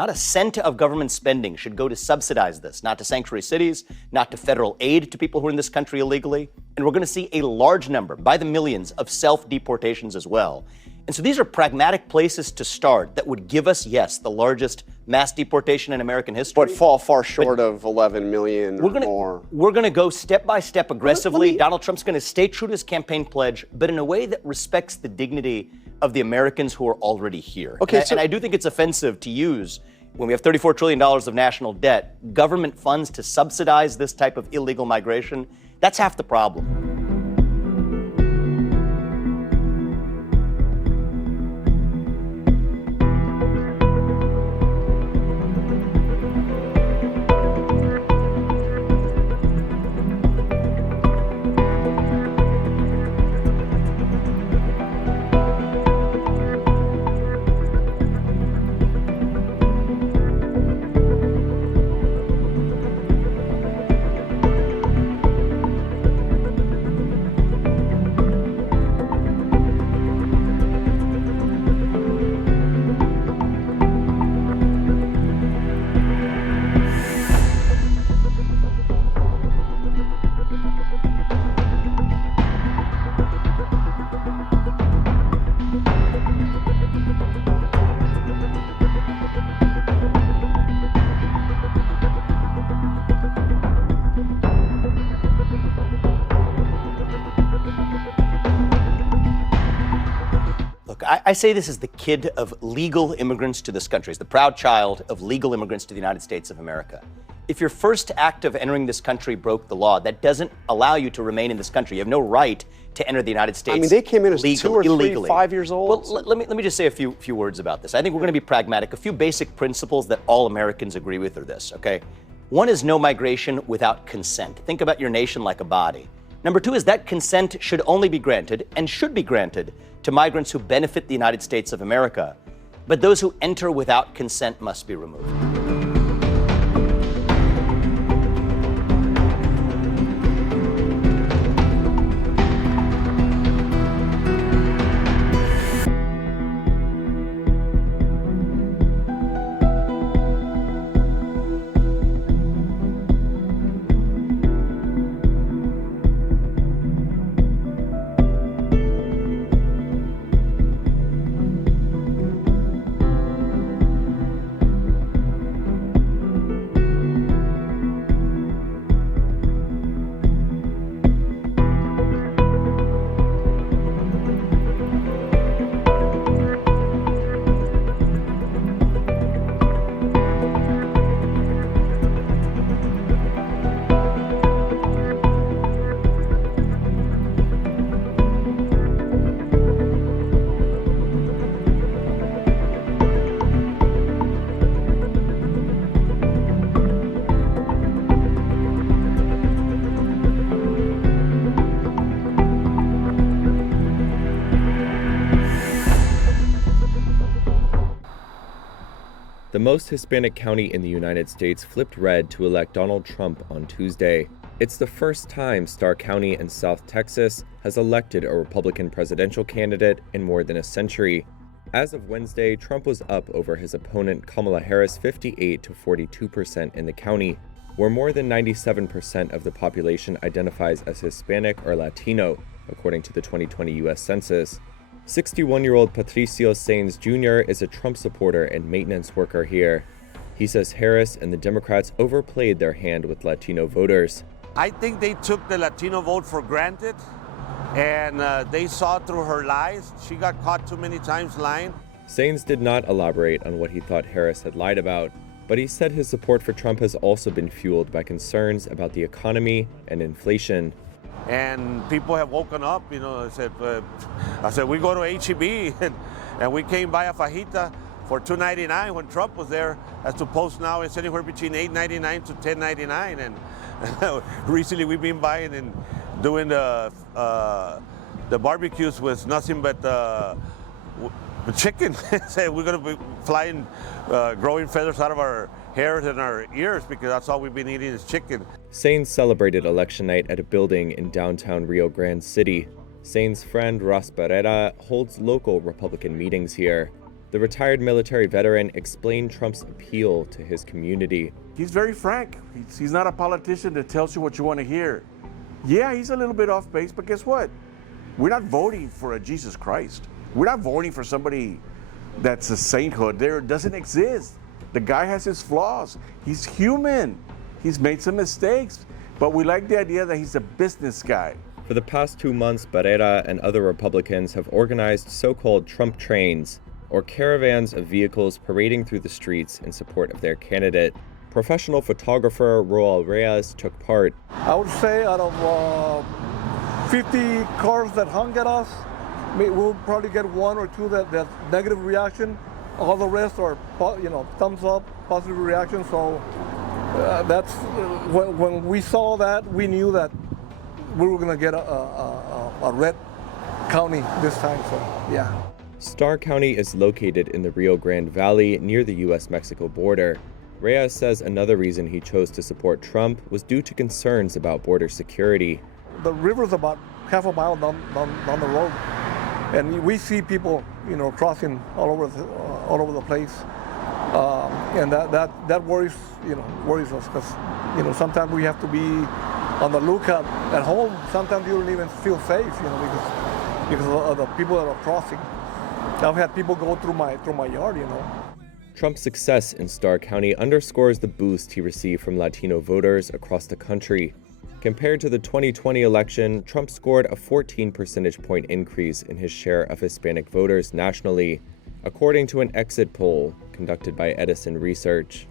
Not a cent of government spending should go to subsidize this, not to sanctuary cities, not to federal aid to people who are in this country illegally. And we're going to see a large number, by the millions, of self-deportations as well. And so these are pragmatic places to start that would give us, yes, the largest mass deportation in American history. But fall far short of 11 million or more. We're going to go step by step aggressively. Donald Trump's going to stay true to his campaign pledge, but in a way that respects the dignity of the Americans who are already here. Okay, and I do think it's offensive to use, when we have $34 trillion of national debt, government funds to subsidize this type of illegal migration. That's half the problem. I say this is the kid of legal immigrants to this country. It's the proud child of legal immigrants to the United States of America. If your first act of entering this country broke the law, that doesn't allow you to remain in this country. You have no right to enter the United States. I mean, they came in as illegally. 2 or 3, 5 years old. Well, let me just say a few words about this. I think we're going to be pragmatic. A few basic principles that all Americans agree with are this, okay? One is no migration without consent. Think about your nation like a body. Number two is that consent should only be granted, and should be granted, to migrants who benefit the United States of America. But those who enter without consent must be removed. The most Hispanic county in the United States flipped red to elect Donald Trump on Tuesday. It's the first time Starr County in South Texas has elected a Republican presidential candidate in more than a century. As of Wednesday, Trump was up over his opponent Kamala Harris 58 to 42% in the county, where more than 97% of the population identifies as Hispanic or Latino, according to the 2020 U.S. Census. 61-year-old Patricio Sainz Jr. is a Trump supporter and maintenance worker here. He says Harris and the Democrats overplayed their hand with Latino voters. I think they took the Latino vote for granted, and they saw through her lies. She got caught too many times lying. Sainz did not elaborate on what he thought Harris had lied about, but he said his support for Trump has also been fueled by concerns about the economy and inflation. And people have woken up, I said we go to H-E-B and we came by a fajita for $2.99 when Trump was there, as opposed now it's anywhere between $8.99 to $10.99. And recently we've been buying and doing the barbecues with nothing but chicken. So we're going to be flying, growing feathers out of our hairs and our ears, because that's all we've been eating is chicken. Sainz celebrated election night at a building in downtown Rio Grande City. Sainz's friend Ross Barrera holds local Republican meetings here. The retired military veteran explained Trump's appeal to his community. He's very frank. He's not a politician that tells you what you want to hear. Yeah, he's a little bit off base, but guess what? We're not voting for a Jesus Christ. We're not voting for somebody that's a sainthood. There doesn't exist. The guy has his flaws. He's human. He's made some mistakes, but we like the idea that he's a business guy. For the past 2 months, Barrera and other Republicans have organized so-called Trump trains, or caravans of vehicles parading through the streets in support of their candidate. Professional photographer Roel Reyes took part. I would say out of 50 cars that hung at us, we'll probably get 1 or 2 that negative reaction. All the rest are, thumbs up, positive reaction. So that's when we saw that, we knew that we were going to get a red county this time. So yeah. Starr County is located in the Rio Grande Valley near the U.S.-Mexico border. Reyes says another reason he chose to support Trump was due to concerns about border security. The river's about half a mile down the road, and we see people, crossing all over the place, and that worries us because sometimes we have to be on the lookout. At home, sometimes you don't even feel safe, because of the people that are crossing. I've had people go through my yard, Trump's success in Starr County underscores the boost he received from Latino voters across the country. Compared to the 2020 election, Trump scored a 14 percentage point increase in his share of Hispanic voters nationally, according to an exit poll conducted by Edison Research.